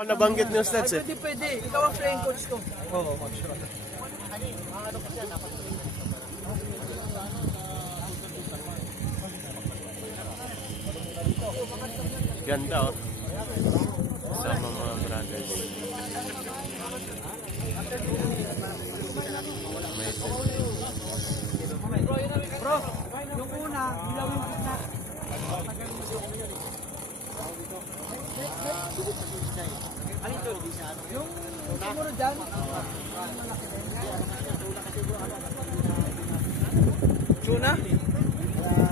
Ako nabanggit niyo stats eh. Pwede. Ikaw ang playing coach ko. Oo, coach. Ganda oh. Sama mga brothers. Bro, yung una, ilaw yung gitna. Ano ito? Yung siguro dyan. Tuna?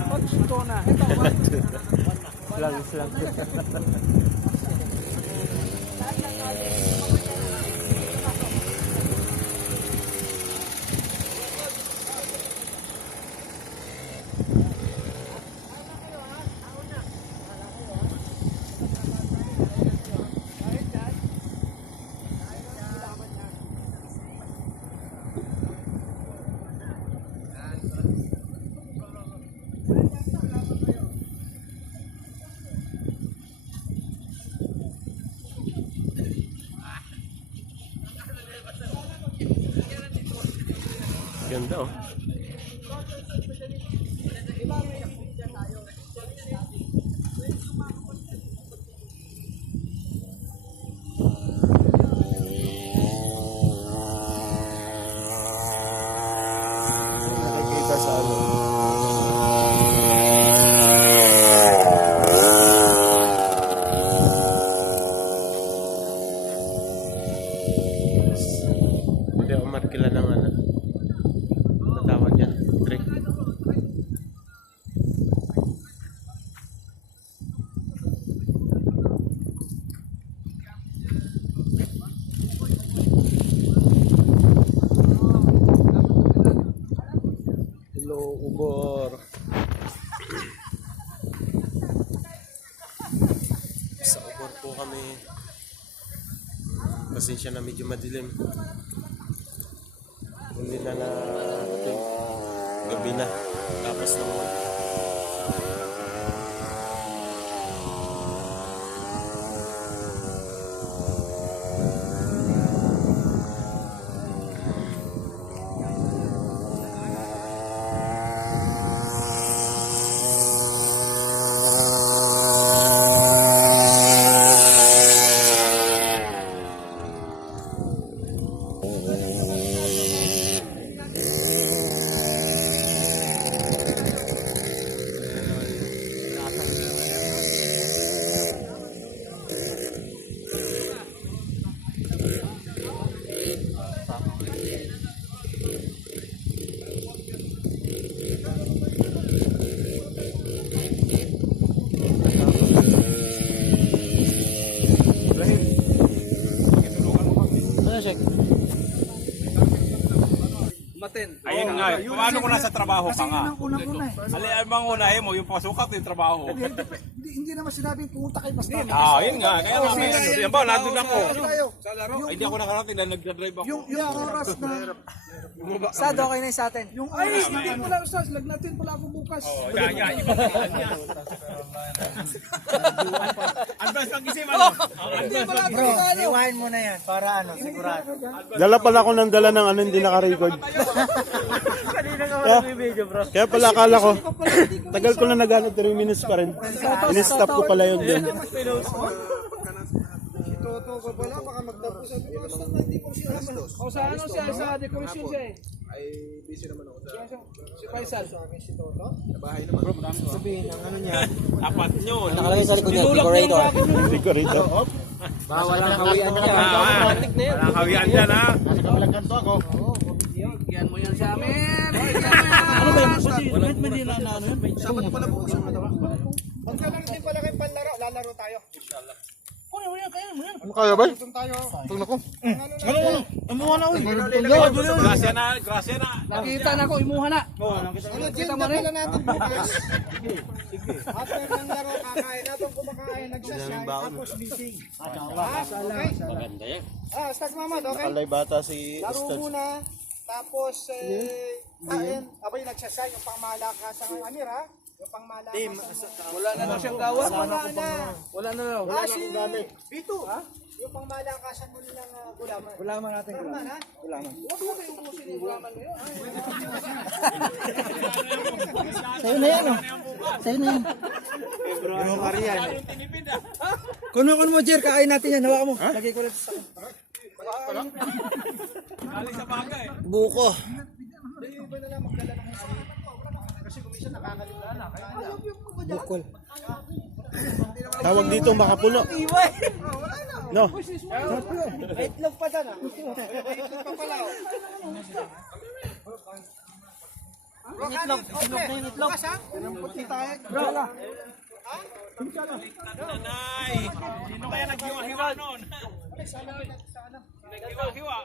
Coach, tuna. Ito, Lang. Ganda oh. Nakikita sa ano. Hindi ako markila ng ano. Tawag yan, trick. Hello, Ubor. Sa Ubor po kami. Pasensya na medyo madilim. Hindi na gabi na. Tapos naman. Maten. Ayun nga, paano ko nasa trabaho ka nga? Alin bang unahin mo, yung pasukat yung trabaho? Hindi naman sinabing pumunta kay basta. Yun nga, kaya kami, yan ba, nandun ako. Ay, hindi ako nakarating dahil nagdadrive ako. Yung oras na Sad, okay na yung sa atin. yung oras na ano pala ustaz, lagnatin pala ako bukas. Yan. Advance pag isip, ano? Bro, iwain mo na yan para ano, sigurado. Dala pala ako ng dala ng ano, hindi naka-record. Kanina ka wala yung video, bro. Kaya pala akala ko, tagal ko na naghanap 3 minutes pa rin. In-stop ko pala yun din. Toto ko pala, baka magtapos. Sabi ko, ustaz, hindi po siya naman. O sa ano siya, sa decoration siya eh. Ay, busy naman ako sa Si Faisal. si Toto. Bahay naman. Sabihin, ang ano niya. Apat nyo. Nakalagay sa likod niya, decorator. Hindi ko rito. Bawal ang kawian niya. Walang kawian dyan, ha? Nasa kabilang kanto ako. Bigyan mo yan sa amin. Ano ba yun? Ba't Manila na ano yun? Sabat pala bukas ang matawa. Maglalaro din pala kayo panlaro, lalaro tayo. Inshallah. Ano kaya ba? Tutong tayo. Tung nako. Ano? Amuha na uy. Grasya na. Nakita na ko, imuha na. Ano, Jim, pala natin bukas. After ng laro, kakain natin kumakain, nagsasay, tapos meeting. Okay? Maganda yan. Ustaz Mamad, okay? Nakalay bata si Laro Ustad. muna, tapos kain. Abay, nagsasay yung pangmalakasan ng Amir, ha? Yung pangmalakasan. Wala na lang siyang gawa. Wala na. Wala na raw. Si Bito. Ha? Yung pang malakasan mo nilang gulaman. Gulaman natin. Gulaman, ha? Gulaman. Huwag mo kayo ubusin yung gulaman mo yun. Sa'yo na yan, oh. Sa'yo na yan. Yung kariyan. Kuno mo, Jer. Kain natin yan. Hawakan mo. Lagay ko lang sa Ali sa bagay. buko. Bukol. Tawag dito makapuno. No. May itlog pa dyan, ha? May itlog pa pala, oh. Yung itlog. Itlog na yung itlog. Nanay. Sino kaya naghiwa-hiwa noon? Naghiwa-hiwa.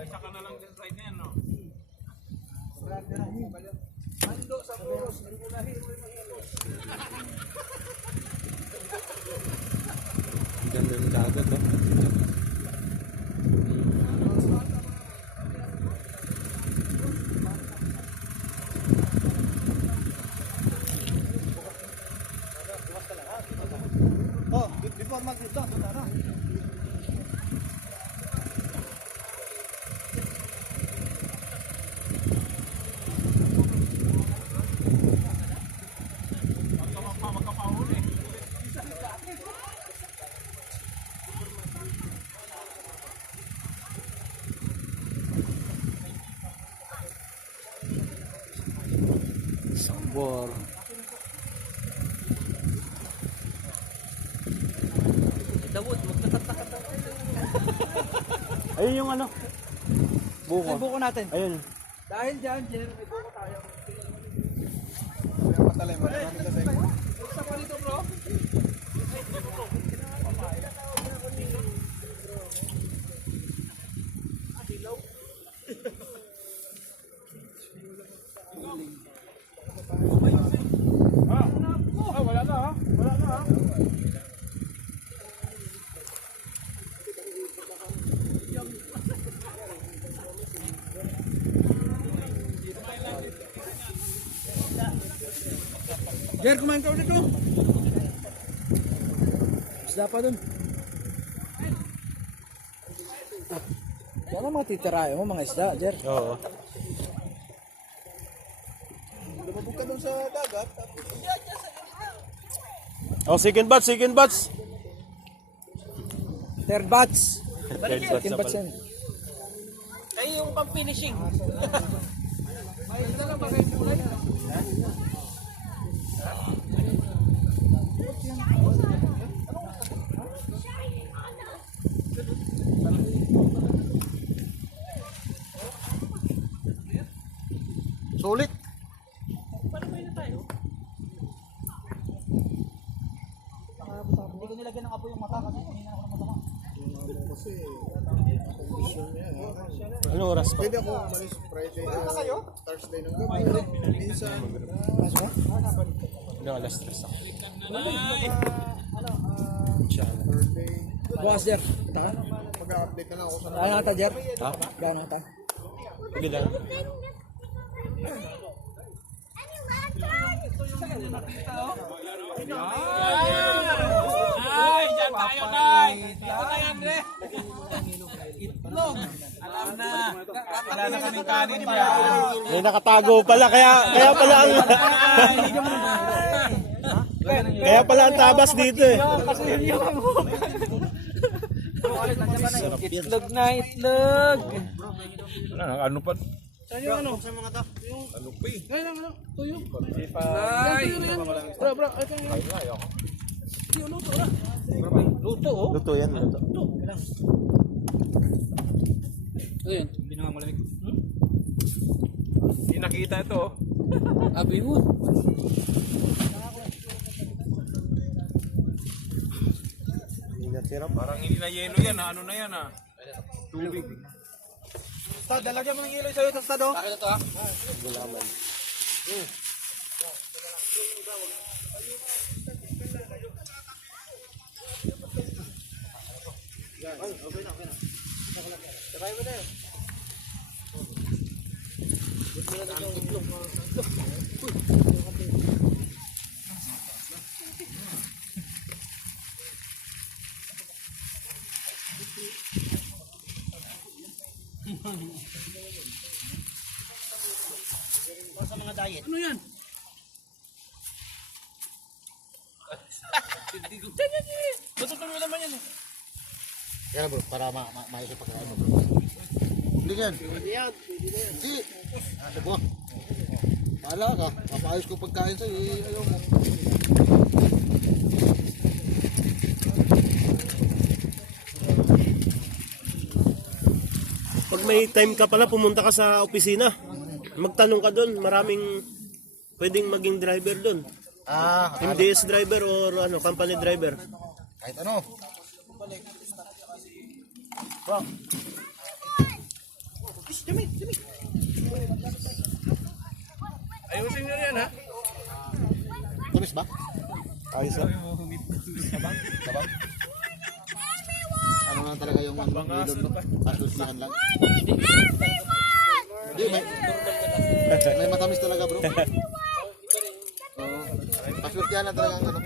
Isa ka na lang sa side na yan, no? Ganda ng dagat, no? Oh, before mag-ito. Punta na. Sambor. Ayun yung ano. Buko. Buko natin. Ayun. Dahil dyan, Jer, may buko tayo. Isa pa dito, bro. Wala na, ha? Wala na, ha? Jer, kumain ka ulit ko. Isda pa dun. Yan ang mga titirayo mo, mga isda, Jer. Oo. Lumabog ka dun sa dagat. Oh, second batch, second batch. Third batch. Third batch Second na batch pala. yan. Ay, yung pang-finishing. May isa lang ba kayo kulay? Sulit. Hindi ko nilagyan ng apoy yung mata kasi kanina ako ng mata. Ano oras pa? Pwede ako umalis Friday na Thursday ng gabi. Minsan. Hanggang alas 3 ako. Thursday. Bukas, Jer. Ita ka? Mag-update na lang ako sa Ano ata, Jer? Ha? Gano'n ata? Hindi lang. Ay, dyan tayo, Nay! Ito na yan, Re! Itlog! Alam na! Wala na kaming kanin yan. May nakatago pala, kaya pala ang... kaya pala ang tabas dito eh. Itlog na, itlog! Ano pa? Saan yung ano? Sa mga ta? Yung... Ano pa eh? Ay, lang, ano? Tuyo. Ay! Bro, bro. Ito yung... Luto, na. Luto, oh. Luto yan, luto. Ayun, hindi na nga malamig. Hindi nakita ito, oh. Abihud. Hindi natira. Parang hindi na yelo yan, ha? Ano na yan, ha? Tubig. Stad, dalagyan mo ng ilaw sa'yo sa stad, oh. Bakit ito ha? Ano yan? Matutuloy naman yan eh. Yan bro, para maisip pagkain mo bro. Hindi yan. Pwede yan. Hindi. Ano ba? Bahala ka. Mapaayos ko pagkain sa'yo. Ayaw mo. Pag may time ka pala, pumunta ka sa opisina. Magtanong ka doon, maraming pwedeng maging driver doon. MDS driver or ano, company driver. Kahit ano. Ayusin nyo yan ha. Tumis ba? Ayos lang. Sabang? Ano lang talaga yung ano, ilog, no? Pasusihan lang. Hindi, may matamis talaga bro. Oo. Pasusihan lang talaga ang ano.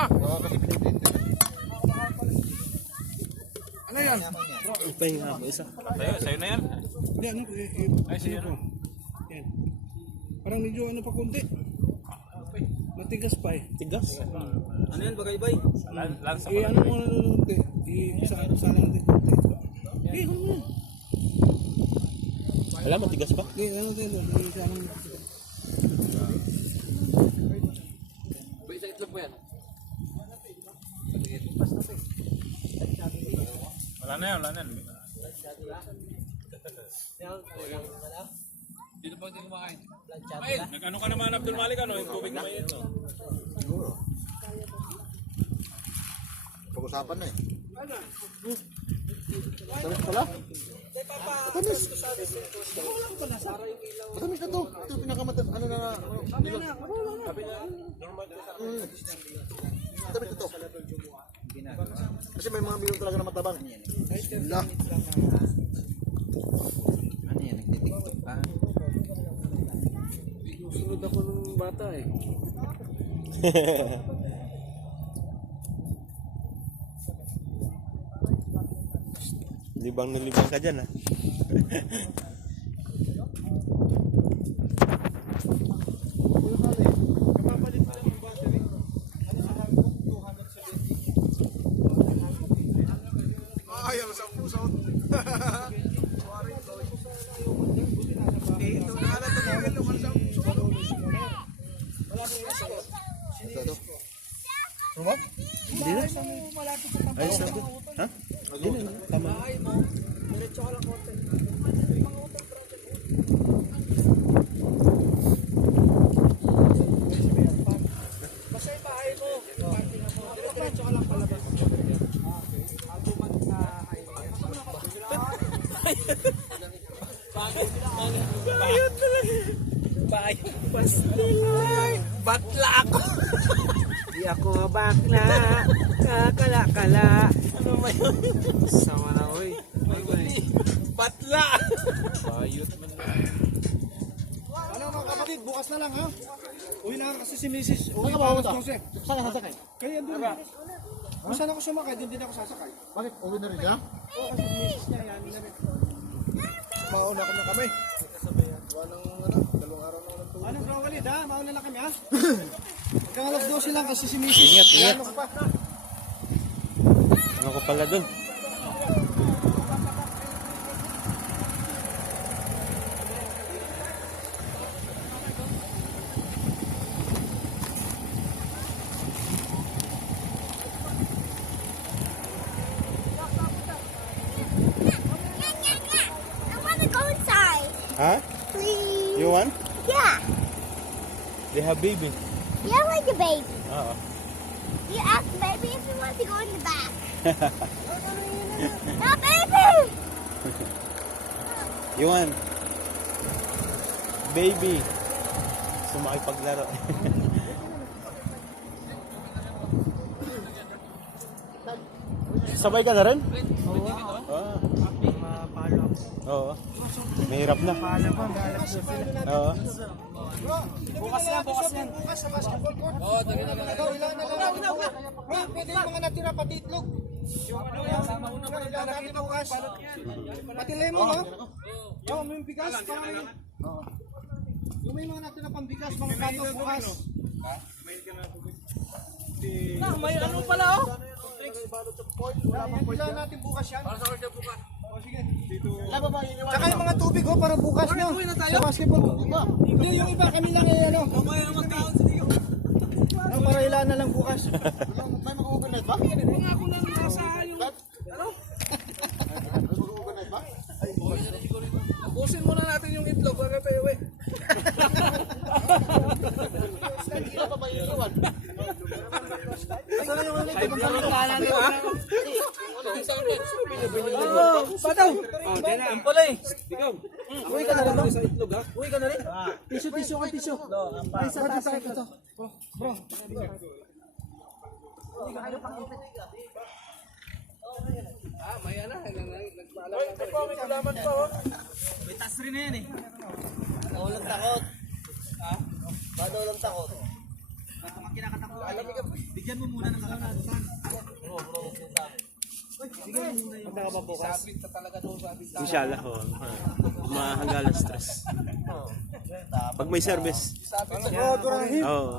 Oo, kasi pinitinte. Ano yan? Pahinga ako isa. Sa'yo na yan? Hindi, ano? Ay, sa'yo na. Yan. Parang medyo ano pa konti. Matigas pa eh. Tigas. Ano yan, bagay-bay? Lansa Eh, ano mo nalulunti? Isa lang natin konti. Eh, ano mo? Wala, matigas pa. Eh, ano din doon? Isa lang. Wala na yan. Dito pa din kumakain. Nag-ano ka naman, Abdul Malik, ano? Yung tubig na yun, no? Pag-usapan na eh. Matamis pala? Matamis. Matamis na to. Ito yung pinakamatamis. Ano na na? Matamis na to. Kasi may mga bilog talaga na matabang. Lah. Ano yan, nagtitiktok pa? Sunod ako ng bata eh. Libang na libang ka dyan, ha? Ayaw sa pusot. Ito na alam na kagad naman sa pusot. Ito, ito. Hindi na. Ayos na to. Ha? Hindi na. Tama. Batla ako. Di ako bakla. Kakala-kala. Ano ba yun? Sama na, oy. Batla! Bayot man na. Ano mga kapatid, bukas na lang ha? Uwi na kasi si Mrs. Uwi Saan ka ba pa pumunta? Saan ka sasakay? Kaya doon. Kung saan ako sumakay, doon din ako sasakay. Bakit? Uwi na rin siya? Oo, kasi Mrs. niya, yan na rin. Mauna ka na kami. Ano bro, Walid ha? Mauna na kami ha? Hanggang alas 12 lang kasi si Mrs. Ingat. Ano ka pa? Ano ko pala doon? I want to go inside. Ha? Please. You want? Yeah. They have baby. Yeah, like a baby. Oo. You ask baby if you want to go in the back. No, baby! Yuan. Baby. Sumakipaglaro. Sabay ka na rin? Oo. Oo. Mahirap na. Oo. Bukas yan, bukas yan. Pwede yung mga natira pati itlog. Pati lemon, no? Oo, may bigas. Yung may mga natira pang bigas, mga kato bukas. May ano pala oh. Kailangan natin bukas yan. Para sa order bukas. Sige. Tsaka yung mga tubig para bukas na. Sa basketball. Hindi, yung iba kami lang ano. Mamaya na magkaon sa tiyo. Para ilan na lang bukas. May mag-overnight ba? Mga ako lang nasa yung... Ano? Mag-overnight ba? Ubusin muna natin yung itlog bago pa iwi. Hindi na pa ba iiwan? Pataw! Ang pala eh. Uwi ka na rin sa itlog ha? Uwi ka na rin? Tissue ka tissue. Ay sa taas ito. Bro. Maya na. Nagpaalam na tayo. May tas rin na yan eh. Walang takot. Ha? Bado walang takot. Bigyan mo muna ng kalanasan. Inshallah. Oh. Mahanggalan stress. Pag may service. Oo.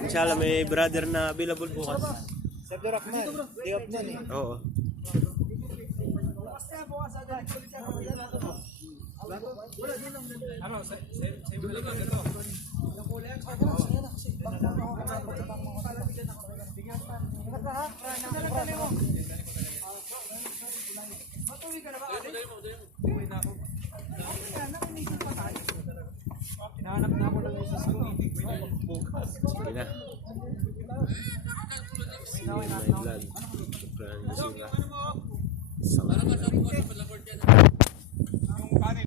Inshallah may brother na available bukas. Oo. Hinahanap na ako ng misis ko. Sige na. Sige na, vlog. Shukran. Sige na.